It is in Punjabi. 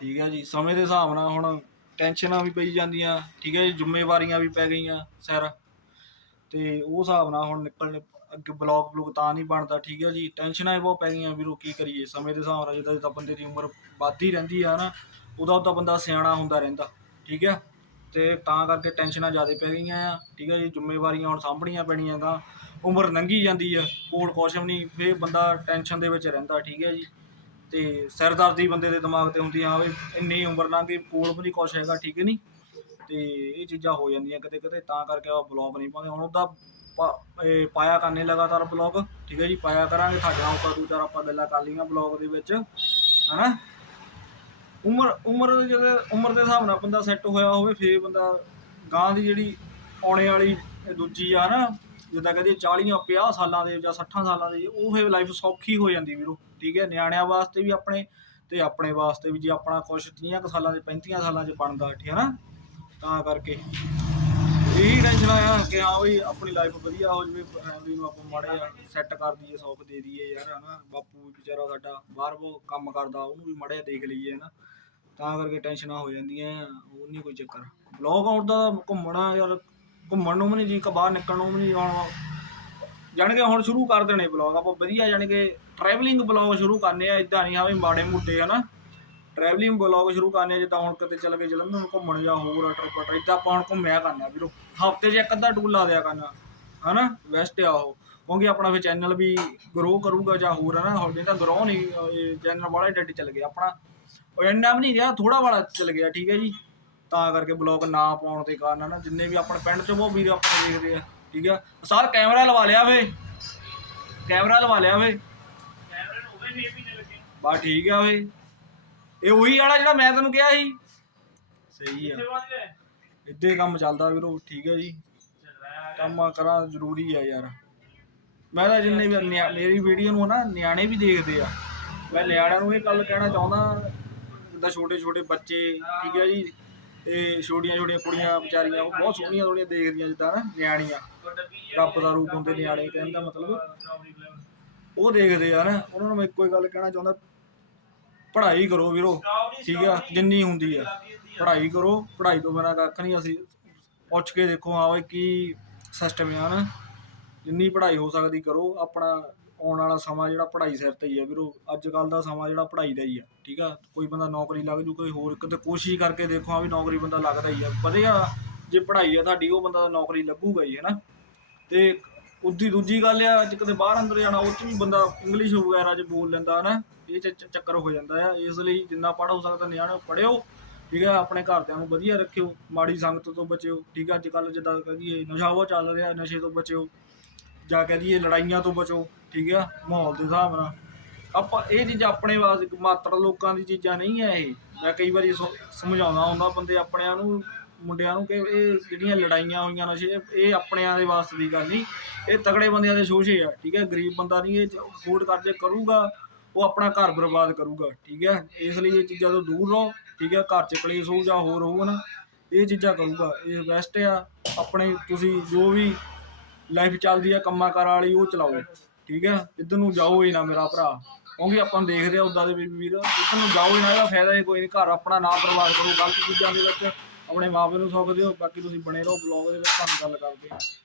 ਠੀਕ ਹੈ ਜੀ, ਸਮੇਂ ਦੇ ਹਿਸਾਬ ਨਾਲ ਹੁਣ ਟੈਨਸ਼ਨਾਂ ਵੀ ਪਈ ਜਾਂਦੀਆਂ, ਠੀਕ ਹੈ ਜੀ, ਜ਼ਿੰਮੇਵਾਰੀਆਂ ਵੀ ਪੈ ਗਈਆਂ ਸਿਰ। ਤੇ ਉਹ ਹਿਸਾਬ ਨਾਲ ਹੁਣ ਨਿਕਲ ਅੱਗੇ ਬਲੌਗ ਬਲੂਕ ਤਾਂ ਨਹੀਂ ਬਣਦਾ, ਠੀਕ ਹੈ ਜੀ, ਟੈਨਸ਼ਨਾਂ ਹੀ ਬਹੁਤ ਪੈ ਗਈਆਂ ਵੀਰੋ ਕੀ ਕਰੀਏ, ਸਮੇਂ ਦੇ ਹਿਸਾਬ ਨਾਲ ਜਿੱਦਾਂ ਜਿੱਦਾਂ ਬੰਦੇ ਦੀ ਉਮਰ ਵੱਧਦੀ ਰਹਿੰਦੀ ਆ ਨਾ, ਉਹਦਾ ਉਦੋਂ ਬੰਦਾ ਸਿਆਣਾ ਹੁੰਦਾ ਰਹਿੰਦਾ, ਠੀਕ ਹੈ। ਤੇ ਤਾਂ ਕਰਕੇ ਟੈਨਸ਼ਨਾਂ ਜ਼ਿਆਦਾ ਪੈ ਗਈਆਂ ਆ, ਠੀਕ ਹੈ ਜੀ, ਜ਼ਿੰਮੇਵਾਰੀਆਂ ਹੁਣ ਸਾਂਭਣੀਆਂ ਪੈਣੀਆਂ ਤਾਂ ਉਮਰ ਲੰਘੀ ਜਾਂਦੀ ਆ ਕੋਲ ਕੁਛ ਵੀ ਨਹੀਂ, ਫੇਰ ਬੰਦਾ ਟੈਨਸ਼ਨ ਦੇ ਵਿੱਚ ਰਹਿੰਦਾ, ਠੀਕ ਹੈ ਜੀ। ਅਤੇ ਸਿਰਦਰਦੀ ਬੰਦੇ ਦੇ ਦਿਮਾਗ ਤੇ ਹੁੰਦੀ ਹਾਂ ਵੀ ਇੰਨੀ ਉਮਰ ਲੰਘ ਗਈ ਕੋਲ ਵੀ ਨਹੀਂ ਕੁਛ ਹੈਗਾ, ਠੀਕ ਹੈ ਨਹੀਂ ਅਤੇ ਇਹ ਚੀਜ਼ਾਂ ਹੋ ਜਾਂਦੀਆਂ ਕਦੇ ਕਦੇ, ਤਾਂ ਕਰਕੇ ਉਹ ਬਲੌਗ ਨਹੀਂ ਪਾਉਂਦੇ। ਹੁਣ ਉਹਦਾ ਪਾ- ਇਹ ਪਾਇਆ ਕਰਨੇ ਲਗਾਤਾਰ ਬਲੌਗ ਠੀਕ ਹੈ ਜੀ, ਪਾਇਆ ਕਰਾਂਗੇ ਤੁਹਾਡੇ ਨਾਲ ਉੱਪਰ ਦੋ ਚਾਰ ਆਪਾਂ ਗੱਲਾਂ ਕਰ ਲਈਆਂ ਬਲੌਗ ਦੇ ਵਿੱਚ, ਹਨਾ? ਉਮਰ ਉਮਰ ਦੇ ਜਦੋਂ, ਉਮਰ ਦੇ ਹਿਸਾਬ ਨਾਲ ਬੰਦਾ ਸੈੱਟ ਹੋਇਆ ਹੋਵੇ, ਫੇਰ ਬੰਦਾ ਗਾਂ ਦੀ ਜਿਹੜੀ ਆਉਣੇ ਵਾਲੀ ਦੂਜੀ ਆ ਨਾ, ਜਿੱਦਾਂ ਕਹਦੇ 40 50 ਸਾਲਾਂ ਦੇ ਜਾਂ 60 ਸਾਲਾਂ ਦੇ, ਉਹ ਫੇਰ ਲਾਈਫ ਸੌਖੀ ਹੋ ਜਾਂਦੀ ਵੀਰੋ। ਠੀਕ ਹੈ, ਨਿਆਣਿਆਂ ਵਾਸਤੇ ਵੀ ਆਪਣੇ ਤੇ ਆਪਣੇ ਵਾਸਤੇ ਵੀ ਜੇ ਆਪਣਾ ਕੁਛ 30 ਕੁ ਸਾਲਾਂ ਦੇ 35 ਸਾਲਾਂ 'ਚ ਬਣਦਾ ਠੀਕ ਹੈ ਨਾ? ਤਾਂ ਕਰਕੇ। ਇਹੀ ਟੈਨਸ਼ਨ ਆ ਕਿ ਹਾਂ ਵੀ ਆਪਣੀ ਲਾਈਫ ਵਧੀਆ ਹੋ ਜਵੇ ਫੈਮਿਲੀ ਨੂੰ ਆਪਾਂ ਮਾੜੇ ਸੈੱਟ ਕਰ ਦਈਏ, ਸੌਖ ਦੇ ਦਈਏ ਯਾਰ, ਹਨਾ? ਬਾਪੂ ਵੀ ਵਿਚਾਰਾ ਸਾਡਾ ਬਾਹਰ ਉਹ ਕੰਮ ਕਰਦਾ, ਉਹਨੂੰ ਵੀ ਮਾੜੇ ਦੇਖ ਲਈਏ, ਹਨਾ? ਤਾਂ ਕਰਕੇ ਟੈਨਸ਼ਨਾਂ ਹੋ ਜਾਂਦੀਆਂ, ਉਹ ਨਹੀਂ ਕੋਈ ਚੱਕਰ। ਬਲੌਗ ਆਉਣ ਦਾ ਘੁੰਮਣਾ ਯਾਰ, ਘੁੰਮਣ ਨੂੰ ਵੀ ਨਹੀਂ ਜੀ, ਬਾਹਰ ਨਿਕਲਣ ਨੂੰ ਵੀ ਨਹੀਂ ਆਉਣਾ। ਜਾਣੀ ਕਿ ਹੁਣ ਸ਼ੁਰੂ ਕਰ ਦੇਣੇ ਬਲੌਗ ਆਪਾਂ ਵਧੀਆ ਜਾਣੀ ਕਿ ਟਰੈਵਲਿੰਗ ਬਲੌਗ ਸ਼ੁਰੂ ਕਰਨੇ ਆ ਇਦਾਂ ਨਹੀਂ ਆ ਵੀ ਮਾੜੇ ਮੋਟੇ, ਹਨਾ? ਟਰੈਵਲਿੰਗ ਬਲੌਗ ਸ਼ੁਰੂ ਕਰਨੇ ਆ, ਜਿੱਦਾਂ ਹੁਣ ਕਿਤੇ ਚੱਲ ਗਏ ਜਲੰਧਰ ਘੁੰਮਣ ਜਾਂ ਹੋਰ ਟਰਪ ਟਰ ਇਦਾਂ ਆਪਾਂ ਹੁਣ ਘੁੰਮਿਆ ਕਰਨਾ ਵੀਰੋ। ਹਫ਼ਤੇ 'ਚ ਇੱਕ ਅੱਧਾ ਟੂਰ ਲਾ ਦਿਆ ਕਰਨਾ, ਹਨਾ? ਵੈਸਟ ਆ ਉਹ। ਕਿਉਂਕਿ ਆਪਣਾ ਫਿਰ ਚੈਨਲ ਵੀ ਗਰੋ ਕਰੂਗਾ ਜਾਂ ਹੋਰ, ਹਨਾ? ਹੁਣ ਨਹੀਂ ਗਰੋ ਨਹੀਂ, ਇਹ ਚੈਨਲ ਵਾਲਾ ਡੱਡ ਚੱਲ ਗਿਆ ਆਪਣਾ। ਉਹ ਇੰਨਾ ਵੀ ਨਹੀਂ ਗਿਆ ਥੋੜਾ ਵਾਲਾ ਚੱਲ ਗਿਆ, ਠੀਕ ਹੈ ਜੀ? ਤਾਂ ਕਰਕੇ ਬਲੌਗ ਨਾ ਪਾਉਣ ਦੇ ਕਾਰਨ ਨਾ ਜਿੰਨੇ ਵੀ ਆਪਣੇ ਪਿੰਡ 'ਚ ਉਹ ਵੀਰ ਆਪਣੇ ਦੇਖਦੇ ਆ। ਠੀਕ ਆ? ਸਰ ਕੈਮਰਾ ਲਵਾ ਲਿਆ ਵੇ। ਕੈਮਰਾ ਲਵਾ ਲਿਆ ਵੇ। ਬਾ ਠੀਕ ਆ ਵੇ। ਇਹ ਉਹੀ ਵਾਲਾ ਜਿਹੜਾ ਮੈਂ ਤੈਨੂੰ ਕਿਹਾ ਸੀ। ਸਹੀ ਆ। ਇੱਦੇ ਕੰਮ ਚੱਲਦਾ ਵੀਰੋ ਠੀਕ ਹੈ ਜੀ। ਕੰਮ ਕਰਾਂ, ਜ਼ਰੂਰੀ ਆ ਯਾਰ। ਮੈਂ ਤਾਂ ਜਿੰਨੇ ਵੀ ਮੇਰੀ ਵੀਡੀਓ ਨੂੰ ਨਾ ਨਿਆਣੇ ਵੀ ਦੇਖਦੇ ਆ। ਮੈਂ ਨਿਆਣਿਆਂ ਨੂੰ ਇਹ ਗੱਲ ਕਹਿਣਾ ਚਾਹੁੰਦਾ, ਜਿੱਦਾਂ ਛੋਟੇ ਛੋਟੇ ਬੱਚੇ, ਠੀਕ ਹੈ ਜੀ। ਤੇ ਛੋਟੀਆਂ ਛੋਟੀਆਂ ਕੁੜੀਆਂ ਵਿਚਾਰੀਆਂ, ਉਹ ਬਹੁਤ ਸੋਹਣੀਆਂ ਸੋਹਣੀਆਂ ਦੇਖਦੀਆਂ ਜਿੱਦਾਂ ਨਾ, ਨਿਆਣੀਆਂ। ਰੱਬ ਦਾ ਰੂਪ ਹੁੰਦੇ ਨਿਆਣੇ, ਕਹਿਣ ਦਾ ਮਤਲਬ। ਉਹ ਦੇਖਦੇ ਆ ਨਾ, ਉਹਨਾਂ ਨੂੰ ਮੈਂ ਇੱਕੋ ਹੀ ਗੱਲ ਕਹਿਣਾ ਚਾਹੁੰਦਾ, ਪੜ੍ਹਾਈ ਕਰੋ ਵੀਰੋ, ਠੀਕ ਆ, ਜਿੰਨੀ ਹੁੰਦੀ ਆ। ਪੜ੍ਹਾਈ ਕਰੋ, ਪੜ੍ਹਾਈ ਤੋਂ ਬਿਨਾਂ ਕੱਖ ਨਹੀਂ, ਅਸੀਂ ਪੁੱਛ ਕੇ ਦੇਖੋ ਹਾਂ ਓਏ ਕੀ ਸਿਸਟਮ ਆ ਨਾ। ਜਿੰਨੀ ਪੜ੍ਹਾਈ ਹੋ ਸਕਦੀ ਕਰੋ, ਆਪਣਾ ਆਉਣ ਵਾਲਾ ਸਮਾਂ ਜਿਹੜਾ ਪੜ੍ਹਾਈ ਸਿਰ ਤੇ ਹੀ ਆ ਵੀਰੋ। ਅੱਜ ਕੱਲ ਦਾ ਸਮਾਂ ਜਿਹੜਾ ਪੜ੍ਹਾਈ ਦਾ ਹੀ ਆ, ਠੀਕ ਆ? ਕੋਈ ਬੰਦਾ ਨੌਕਰੀ ਲੱਗ ਜੂ, ਕੋਈ ਹੋਰ। ਕਿਤੇ ਕੋਸ਼ਿਸ਼ ਕਰਕੇ ਦੇਖੋ ਆ ਵੀ ਨੌਕਰੀ ਬੰਦਾ ਲੱਗਦਾ ਹੀ ਆ। ਵਧੀਆ ਜੇ ਪੜ੍ਹਾਈ ਆ ਤੁਹਾਡੀ, ਉਹ ਬੰਦਾ ਨੌਕਰੀ ਲੱਗੂਗਾ ਹੀ ਹੈ ਨਾ ਤੇ ਉਦੀ ਦੂਜੀ ਗੱਲ ਆ ਅੱਜ ਕਿਤੇ ਬਾਹਰ ਅੰਦਰ ਜਾਣਾ ਉਹ ਚ ਵੀ ਬੰਦਾ ਇੰਗਲਿਸ਼ ਵਗੈਰਾ ਚ ਬੋਲ ਲੈਂਦਾ ਨਾ ਇਹ ਚ ਚੱਕਰ ਹੋ ਜਾਂਦਾ ਆ। ਇਸ ਲਈ ਜਿੰਨਾ ਪੜ੍ਹ ਹੋ ਸਕਦਾ ਨਿਆਣੇ ਪੜ੍ਹਿਓ, ਠੀਕ ਹੈ ਆਪਣੇ ਘਰਦਿਆਂ ਨੂੰ ਵਧੀਆ ਰੱਖਿਓ, ਮਾੜੀ ਸੰਗਤ ਤੋਂ ਬਚਿਓ, ਠੀਕ ਹੈ ਅੱਜ ਕੱਲ ਜਿੱਦਾਂ ਕਹਦੀਏ ਨਸ਼ਾ ਉਹ ਚੱਲ ਰਿਹਾ, ਨਸ਼ੇ ਤੋਂ ਬਚਿਓ। ਜਾਂ ਕਹਿ ਕਹਦੀਏ ਲੜਾਈਆਂ ਤੋਂ ਬਚੋ, ਠੀਕ ਆ, ਮਾਹੌਲ ਦੇ ਹਿਸਾਬ ਨਾਲ। ਆਪਾਂ ਇਹ ਚੀਜ਼ਾਂ ਆਪਣੇ ਵਾਸਤੇ ਮਾਤਰ ਲੋਕਾਂ ਦੀ ਚੀਜ਼ਾਂ ਨਹੀਂ ਹੈ ਇਹ। ਮੈਂ ਕਈ ਵਾਰੀ ਸੋ- ਸਮਝਾਉਂਦਾ ਹੁੰਦਾ ਬੰਦੇ ਆਪਣਿਆਂ ਨੂੰ, ਮੁੰਡਿਆਂ ਨੂੰ ਕਿ ਇਹ ਜਿਹੜੀਆਂ ਲੜਾਈਆਂ ਹੋਈਆਂ ਨਸ਼ੇ, ਇਹ ਆਪਣਿਆਂ ਦੇ ਵਾਸਤੇ ਦੀ ਗੱਲ ਨਹੀਂ। ਇਹ ਤਗੜੇ ਬੰਦਿਆਂ ਦੇ ਸ਼ੋਸ਼ੇ ਆ, ਠੀਕ ਹੈ ਗਰੀਬ ਬੰਦਾ ਨਹੀਂ, ਇਹ ਫੋਰਡ ਕਰਕੇ ਕਰੂਗਾ, ਉਹ ਆਪਣਾ ਘਰ ਬਰਬਾਦ ਕਰੂਗਾ, ਠੀਕ ਹੈ ਇਸ ਲਈ ਇਹ ਚੀਜ਼ਾਂ ਤੋਂ ਦੂਰ ਰਹੋ, ਠੀਕ ਹੈ ਘਰ ਚ ਕਲੇਸ਼ ਹੋਊ ਜਾਂ ਹੋਰ ਹੋਊ ਨਾ ਇਹ ਚੀਜ਼ਾਂ ਕਰੂਗਾ, ਇਹ ਬੈਸਟ ਆ। ਆਪਣੇ ਤੁਸੀਂ ਜੋ ਵੀ ਲਾਈਫ ਚੱਲਦੀ ਆ, ਕੰਮਾਂ ਕਾਰਾਂ ਵਾਲੀ ਉਹ ਚਲਾਓ। ਠੀਕ ਹੈ ਇੱਧਰ ਨੂੰ ਜਾਓ ਹੀ ਨਾ ਮੇਰਾ ਭਰਾ। ਕਿਉਂਕਿ ਆਪਾਂ ਨੂੰ ਦੇਖਦੇ ਆ ਉਦਾਂ ਦੇ ਵੀਰ। ਇੱਧਰ ਨੂੰ ਜਾਓ ਹੀ ਨਾ, ਇਹਦਾ ਫਾਇਦਾ ਹੀ ਕੋਈ ਨਹੀਂ ਘਰ ਆਪਣਾ ਨਾ ਬਰਬਾਦ ਕਰੋ, ਗਲਤ ਚੀਜ਼ਾਂ ਦੇ ਵਿੱਚ ਆਪਣੇ ਮਾਪੇ ਨੂੰ ਸੁੱਖ ਦਿਓ। ਬਾਕੀ ਤੁਸੀਂ ਬਣੇ ਰਹੋ ਬਲੌਗ ਦੇ ਵਿੱਚ, ਤੁਹਾਨੂੰ ਗੱਲ ਕਰਦੇ